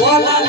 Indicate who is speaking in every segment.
Speaker 1: Walang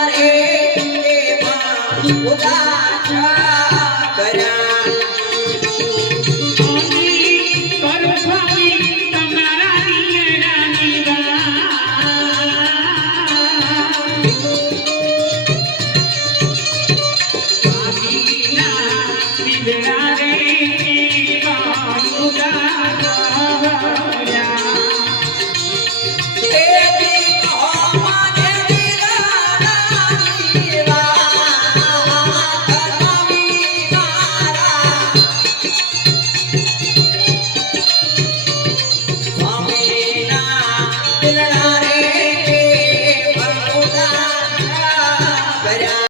Speaker 1: ઉતારે ઉતારે